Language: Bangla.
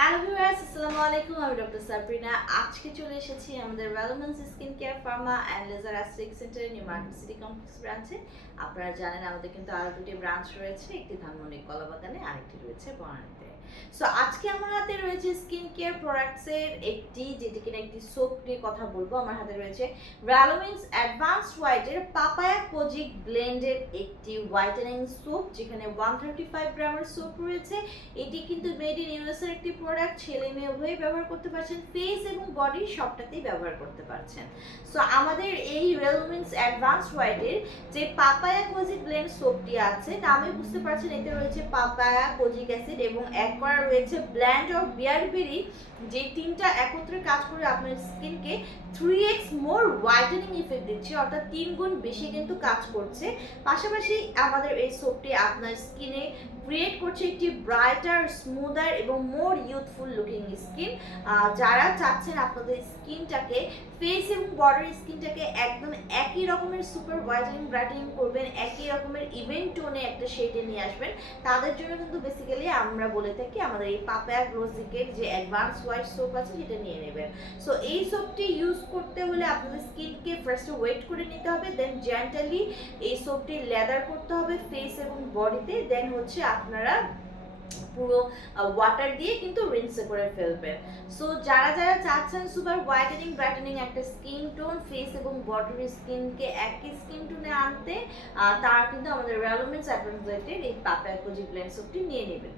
হ্যালো ভিউয়ার্স, আসসালামু আলাইকুম। আমি ডক্টর সাবরিনা। আজকে চলে এসেছি আমাদের ওয়েলমেন্স skin care pharma and laser aesthetic centre New Market City Complex ব্রাঞ্চে। আপনারা জানেন আমাদের কিন্তু আরও দুটি ব্রাঞ্চ রয়েছে, একটি ধানমন্ডি কলাবাগানে, আরেকটি রয়েছে বনানীতে। সো আজকে আমার হাতে রয়েছে স্কিন কেয়ার প্রোডাক্টসের একটি, যেটি কিনা একটি সোপ নিয়ে কথা বলবো। আমার হাতে রয়েছে ভ্যালোমিন্স অ্যাডভান্সড হোয়াইটের পাপায়া কোজিক ব্লেন্ডের একটি হোয়াইটেনিং সোপ, যেখানে 135 গ্রামের সোপ রয়েছে। এটি কিন্তু মেড ইন ইউএস এর একটি প্রোডাক্ট, ছেলে মেয়ে উভয়ই ব্যবহার করতে পারছেন, ফেস এবং বডি সবটাতেই ব্যবহার করতে পারছেন। সো আমাদের এই ভ্যালোমিন্স অ্যাডভান্সড হোয়াইটের যে পাপায়া কোজিক ব্লেন্ড সোপটি আছে, নামে বুঝতে পারছেন এতে রয়েছে পাপায়া কোজিক অ্যাসিড এবং অ্যাড করা রয়েছে ব্ল্যান্ড অফ বিয়ারবেরি, যে তিনটা একত্রে কাজ করে আপনার স্কিনকে 3x মোর হোয়াইটেনিং ইফেক্ট দিচ্ছে, অর্থাৎ 3 গুণ বেশি কিন্তু কাজ করছে। পাশাপাশি আমাদের এই সোপটি আপনার স্কিনে ক্রিয়েট করছে একটি ব্রাইটার, স্মুদার এবং মোর ইউথফুল লুকিং স্কিন। যারা চাচ্ছেন আপনাদের স্কিনটাকে, ফেস এবং বডির স্কিনটাকে একদম একই রকমের সুপার হোয়াইটেনিং ব্রাইটেনিং করবেন, একই রকমের ইভেন্ট টোনে একটা শেডে নিয়ে আসবেন, তাদের জন্য কিন্তু বেসিক্যালি আমরা বলে থাকি আমাদের এই পাপায়া গ্লোজিকের যে অ্যাডভান্স হোয়াইট সোপ আছে সেটা নিয়ে নেবেন। সো এই সোপটি ইউজ করতে হলে আপনাদের স্কিনকে ফার্স্টে ওয়েট করে নিতে হবে, দেন জেন্টালি এই সোপটি লেদার করতে হবে ফেস এবং বডিতে, দেন হচ্ছে আপনারা পুরো ওয়াটার দিয়ে কিন্তু রিন্সে করে ফেলবেন। সো যারা যারা চাচ্ছেন সুপার হোয়াইটেনিং ব্রাইটেনিং একটা স্কিন টোন, ফেস এবং বডির স্কিনকে একই স্কিন টোনে আনতে, তারা কিন্তু আমাদের ভ্যালোমিন্স অ্যাডভান্সড হোয়াইটের এই পাপায়া কোজিক ব্লেন্ড সোপটি নিয়ে নেবেন।